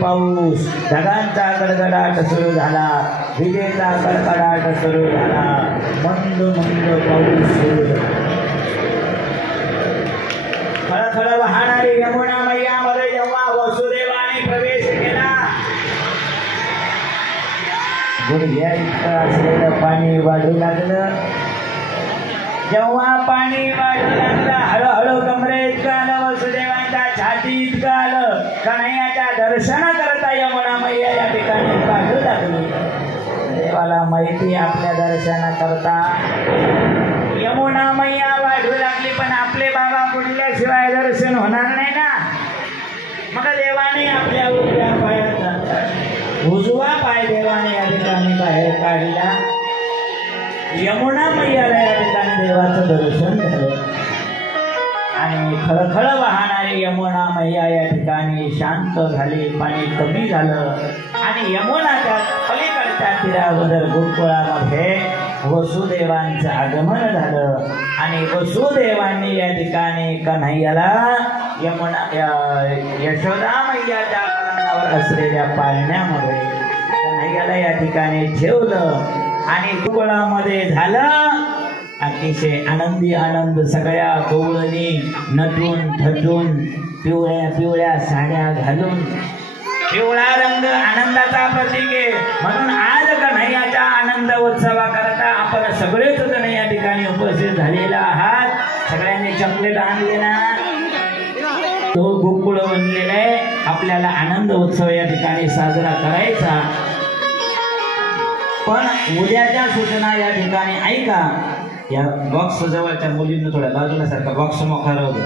पाऊस ढगांचा गडगडाट सुरू झाला, विजेचा कडकडाट सुरू झाला, मंद मंद पाऊस सुरू झाला. खळखळ वाहणारी यमुना मैयामध्ये जेव्हा वसुदेवाने प्रवेश केला, गुडघ्या इतकं असलेलं पाणी वाढू लागलं. जेव्हा पाणी वाढू लागलं, हळूहळू कमरे इतकं आलं, वसुदेवांच्या छाती इतकं आलं, कन्हैयाच्या दर्शन करता यमुना मैया या ठिकाणी वाढू लागली. देवाला माहिती आपल्या दर्शन करता यमुना मैया वाढू लागली, पण आपले बाबा बुडल्याशिवाय दर्शन होणार नाही ना. मग देवाने आपल्या उजव्या पायाचा उजवा पाय देवाने या ठिकाणी बाहेर काढला. यमुना मैयाला या ठिकाणी देवाचं दर्शन झालं आणि खळखळ वाहणारी यमुना मैया या ठिकाणी शांत झाली. पाणी कमी झालं आणि यमुनाच्या पलीकडच्या तीरावर गोकुळामध्ये वसुदेवांचं आगमन झालं आणि वसुदेवांनी या ठिकाणी कन्हैयाला यमुना यशोदा मैयाच्या पलंगावर असलेल्या पाळण्यामध्ये कन्हैयाला या ठिकाणी ठेवलं आणि गोकुळामध्ये झालं अतिशय आनंदी आनंद. सगळ्या गवळणी नटून थटून पिवळ्या पिवळ्या साड्या घालून, पिवळा रंग आनंदाचा प्रतीक आहे म्हणून आज कन्हैयाच्या आनंद उत्सवाकरता आपण सगळेच जण या ठिकाणी उपस्थित झालेला आहात. सगळ्यांनी चॉकलेट आणले ना, तो गोकुळ बनलेला आहे. आपल्याला आनंद उत्सव या ठिकाणी साजरा करायचा. पण उद्याच्या सूचना या ठिकाणी ऐका. या बॉक्स जवळच्या मुलींना थोड्या बाजूला सारखा बॉक्स मोकळा राहू दे.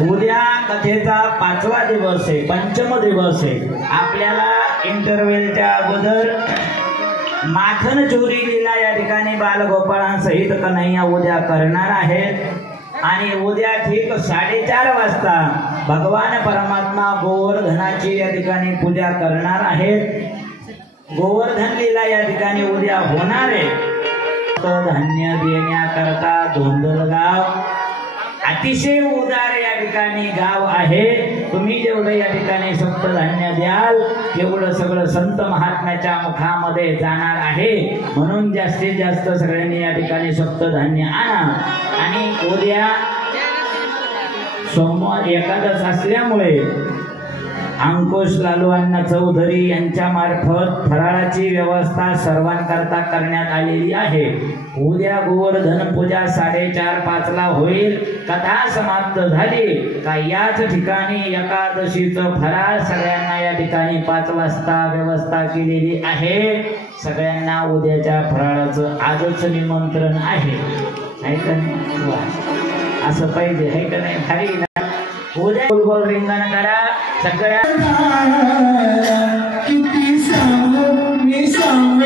उद्या कथेचा 5वा दिवस आहे, पंचम दिवस आहे. आपल्याला इंटरव्हेलच्या अगोदर माखन चोरी लीला या ठिकाणी बालगोपाळांसहित कन्हैया उद्या करणार आहेत आणि उद्या ठीक 4:30 वाजता भगवान परमात्मा गोवर्धनाची या ठिकाणी पूजा करणार आहेत. गोवर्धन लीला या ठिकाणी उद्या होणार आहे. धान्य देण्याकरता धोंडलगाव अतिशय उदार या ठिकाणी गाव आहे. तुम्ही जेवढं या ठिकाणी सप्तधान्य द्याल तेवढं सगळं संत महात्म्याच्या मुखामध्ये जाणार आहे. म्हणून जास्तीत जास्त सगळ्यांनी या ठिकाणी सप्तधान्य आणा. आणि उद्या सोमवार एकादश असल्यामुळे अंकुश लालू अण्णा चौधरी यांच्या मार्फत फराळाची व्यवस्था सर्वांकरता करण्यात आलेली आहे. उद्या गोवर्धन पूजा 4:30-5 ला होईल. कथा समाप्त झाली का याच ठिकाणी एकादशीचं फराळ सगळ्यांना या ठिकाणी 5 वाजता व्यवस्था केलेली आहे. सगळ्यांना उद्याच्या फराळाचं आजच निमंत्रण आहे. का नाही? असं पाहिजे आहे का नाही? खाली उद्या गोल रिंगण करा सगळ्या. किती सांगू मी सांगू